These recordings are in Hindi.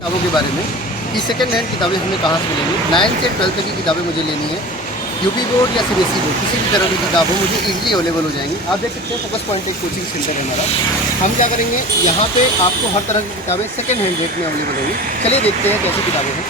किताबों के बारे में कि सेकेंड हैंड किताबें हमें कहाँ से मिलेंगी। 9 से 12 तक की किताबें मुझे लेनी है, यूपी बोर्ड या सीबीएसई बोर्ड किसी भी तरह की किताब हो मुझे इजीली अवेलेबल हो जाएंगी। आप देख सकते हैं फोकस पॉइंट एक कोचिंग सेंटर है हमारा। हम क्या करेंगे, यहाँ पे आपको हर तरह की किताबें सेकेंड हैंड रेट में अवेलेबल होंगी। चलिए देखते हैं कैसी किताबें हैं।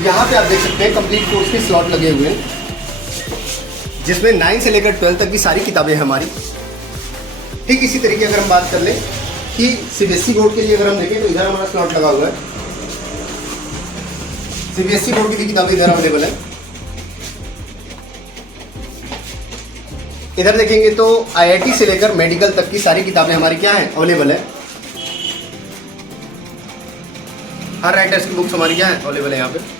यहाँ पे आप देख सकते हैं कंप्लीट कोर्स के स्लॉट लगे हुए हैं, जिसमें 9 से लेकर 12 तक की सारी किताबें हैं हमारी। ठीक इसी तरीके अगर हम बात कर लें कि सीबीएसई बोर्ड के लिए अगर हम देखें तो इधर हमारा स्लॉट लगा हुआ है। सीबीएसई बोर्ड की भी किताबें इधर अवेलेबल है। इधर देखेंगे तो आईआईटी से लेकर मेडिकल तक की सारी किताबें हमारी क्या है, अवेलेबल है। हर राइटर्स की बुक्स हमारी क्या है, अवेलेबल है यहाँ पे।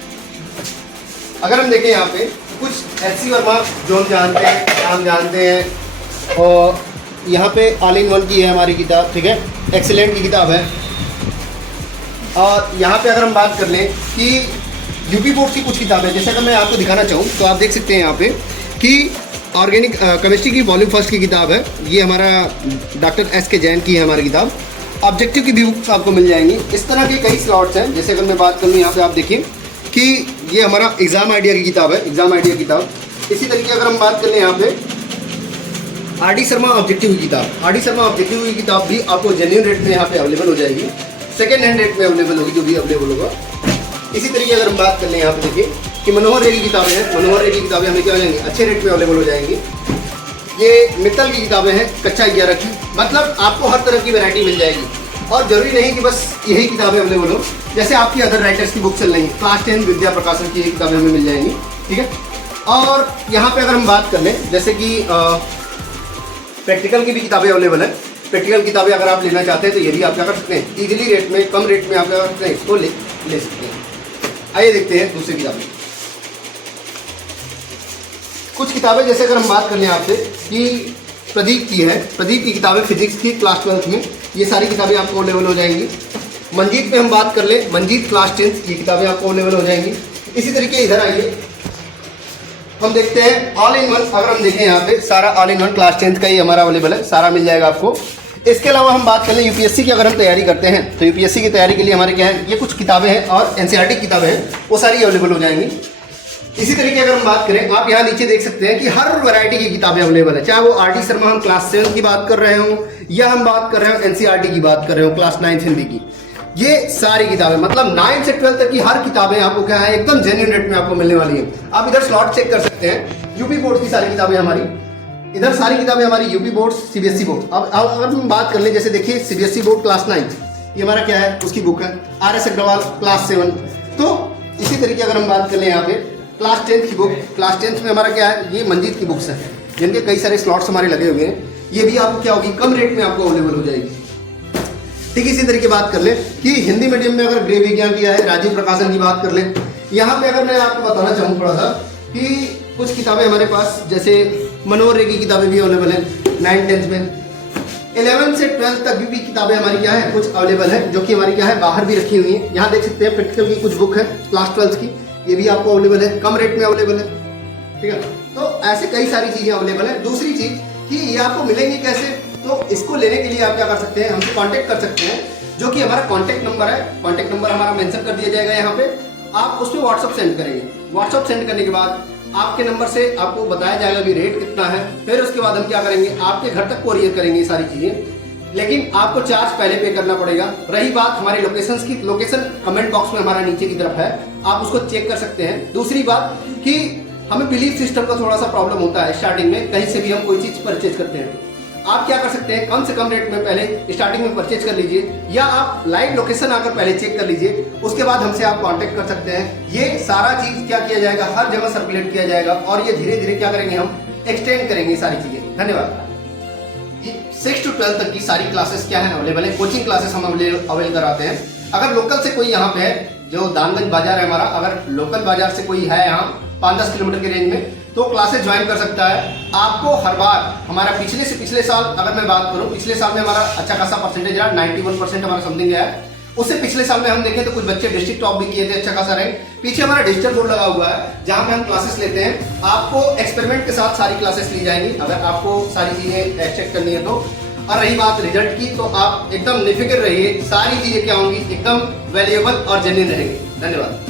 अगर हम देखें यहाँ पे कुछ एचसी वर्मा जो हम जानते हैं, हम जानते हैं, और यहाँ पे ऑल इन वन की है हमारी किताब, ठीक है, एक्सीलेंट की किताब है। और यहाँ पे अगर हम बात कर लें कि यूपी बोर्ड की कुछ किताबें, जैसे अगर मैं आपको दिखाना चाहूँ तो आप देख सकते हैं यहाँ पे कि ऑर्गेनिक केमिस्ट्री की वॉल्यूम फर्स्ट की किताब है। ये हमारा डॉक्टर एस के जैन की है हमारी किताब। ऑब्जेक्टिव की भी बुक्स आपको मिल जाएंगी। इस तरह के कई स्लॉट्स हैं। जैसे अगर मैं बात करूँ यहाँ पे आप देखिए कि ये हमारा एग्जाम आइडिया की किताब है, एग्जाम आइडिया किताब। इसी तरीके अगर हम बात कर लें यहाँ पे आर.डी. शर्मा ऑब्जेक्टिव की किताब, आर.डी. शर्मा ऑब्जेक्टिव की किताब भी आपको जेन्युइन रेट में यहाँ पे अवेलेबल हो जाएगी, सेकेंड हैंड रेट में अवेलेबल होगी, जो भी अवेलेबल होगा। इसी तरीके अगर हम बात कर लें यहाँ पे देखिए कि मनोहर रे की किताबें हैं। मनोहर रे की किताबें हमें क्या हो जाएंगी, अच्छे रेट में अवेलेबल हो जाएंगी। ये मित्तल की किताबें हैं, कक्षा 11 की। मतलब आपको हर तरह की वैरायटी मिल जाएगी और जरूरी नहीं कि बस यही किताबें अवेलेबल हो। जैसे आपकी अदर राइटर्स की बुक चल रही है, क्लास 10 विद्या प्रकाशन की किताबें हमें मिल जाएंगी, ठीक है। और यहाँ पे अगर हम बात कर लें जैसे कि प्रैक्टिकल की भी किताबें अवेलेबल है। प्रैक्टिकल किताबें अगर आप लेना चाहते हैं तो ये भी आप क्या कर सकते हैं, इजीली रेट में, कम रेट में आप क्या कर सकते हैं, इसको ले सकते हैं। आइए देखते हैं दूसरी किताबें। कुछ किताबें जैसे अगर हम बात कर लें आपसे कि प्रदीप की है, प्रदीप की किताबें फिजिक्स की क्लास 12 में, ये सारी किताबें आपको अवेलेबल हो जाएंगी। मंजीत पे हम बात कर लें, मंजीत क्लास 10 ये किताबें आपको अवेलेबल हो जाएंगी। इसी तरीके इधर आइए हम देखते हैं ऑल इन वन। अगर हम देखें यहाँ पे सारा ऑल इन वन क्लास 10 का ही हमारा अवेलेबल है, सारा मिल जाएगा आपको। इसके अलावा हम बात कर लें यूपीएससी की, अगर हम तैयारी करते हैं तो यूपीएससी की तैयारी के लिए हमारे क्या है, ये कुछ किताबें हैं और एनसीईआरटी की किताबें हैं, वो सारी अवेलेबल हो जाएंगी। इसी तरीके अगर हम बात करें, आप यहाँ नीचे देख सकते हैं कि हर वैरायटी की किताबें अवेलेबल है, चाहे वो आर.डी. शर्मा हम क्लास 7 की बात कर रहे हो या हम बात कर रहे हो एनसीईआरटी की बात कर रहे हो क्लास 9 हिंदी की। ये सारी किताबें मतलब 9 से 12 तक की हर किताबें आपको क्या है, एकदम जेन्युइन रेट में आपको मिलने वाली है। आप इधर स्लॉट चेक कर सकते हैं, यूपी बोर्ड की सारी किताबें हमारी, इधर सारी किताबें हमारी यूपी बोर्ड, सीबीएसई बोर्ड। अब अगर हम बात कर लें, जैसे देखिए सीबीएसई बोर्ड क्लास 9 ये हमारा क्या है, उसकी बुक है। आर.एस. अग्रवाल क्लास 7। तो इसी तरीके अगर हम बात कर लें यहाँ पे क्लास 10 की बुक, क्लास 10 में हमारा क्या है, ये मंजीत की बुक्स है, जिनके कई सारे स्लॉट्स हमारे लगे हुए हैं। ये भी आपको क्या होगी, कम रेट में आपको अवेलेबल हो जाएगी। ठीक इसी तरीके बात कर ले कि हिंदी मीडियम में अगर गृह विज्ञान की है, राजीव प्रकाशन की बात कर ले। यहाँ पे अगर मैं आपको बताना चाहूँ थोड़ा सा कि कुछ किताबें हमारे पास, जैसे मनोहर रे की किताबें भी अवेलेबल है 9-10 में। 11 से 12 तक भी किताबें हमारी क्या है, कुछ अवेलेबल है, जो कि हमारी क्या है, बाहर भी रखी हुई है। यहाँ देख सकते हैं प्रैक्टिकल की कुछ बुक है क्लास 12 की, ये भी आपको अवेलेबल है, कम रेट में अवेलेबल है, ठीक है। तो ऐसे कई सारी चीजें अवेलेबल है। दूसरी चीज कि ये आपको मिलेंगी कैसे, तो इसको लेने के लिए आप क्या कर सकते हैं, हमसे कांटेक्ट कर सकते हैं, जो कि हमारा कांटेक्ट नंबर है। कांटेक्ट नंबर हमारा मेंशन कर दिया जाएगा यहाँ पे। आप उस पर व्हाट्सअप सेंड करेंगे। व्हाट्सअप सेंड करने के बाद आपके नंबर से आपको बताया जाएगा कि रेट कितना है। फिर उसके बाद हम क्या करेंगे, आपके घर तक कोरियर करेंगे सारी चीजें, लेकिन आपको चार्ज पहले पे करना पड़ेगा। रही बात हमारी लोकेशंस की, लोकेशन कमेंट बॉक्स में हमारा नीचे की तरफ है, आप उसको चेक कर सकते हैं। दूसरी बात कि हमें बिलीफ सिस्टम का थोड़ा सा प्रॉब्लम होता है स्टार्टिंग में, कहीं से भी हम कोई चीज परचेज करते हैं। आप क्या कर सकते हैं, कम से कम रेट में पहले स्टार्टिंग में परचेज कर लीजिए, या आप लाइव लोकेशन आकर पहले चेक कर लीजिए, उसके बाद हमसे आप कांटेक्ट कर सकते हैं। ये सारा चीज क्या किया जाएगा, हर जगह सर्कुलेट किया जाएगा और ये धीरे धीरे क्या करेंगे, हम एक्सटेंड करेंगे सारी चीजें। धन्यवाद। 6 to 12 तक की सारी क्लासेस क्या है, अवेलेबल है। कोचिंग क्लासेस हम अवेल कराते हैं। अगर लोकल से कोई यहाँ पे है, जो दानगंज बाजार है हमारा, अगर लोकल बाजार से कोई है यहाँ 5-10 किलोमीटर के रेंज में, तो क्लासेस ज्वाइन कर सकता है। आपको हर बार हमारा पिछले से पिछले साल अगर मैं बात करूं, पिछले साल में हमारा अच्छा खासा परसेंटेज रहा, 91% हमारा समथिंग है। उससे पिछले साल में हम देखें तो कुछ बच्चे डिस्ट्रिक्ट टॉप भी किए थे, अच्छा खासा रैंक। पीछे हमारा डिजिटल बोर्ड लगा हुआ है जहां पे हम क्लासेस लेते हैं। आपको एक्सपेरिमेंट के साथ सारी क्लासेस ली जाएंगी अगर आपको सारी चीजें चेक करनी है तो। और रही बात रिजल्ट की, तो आप एकदम निफिक्र रहिए, सारी चीजें क्या होंगी एकदम वैल्यूएबल और जेन्युइन रहेंगी। धन्यवाद।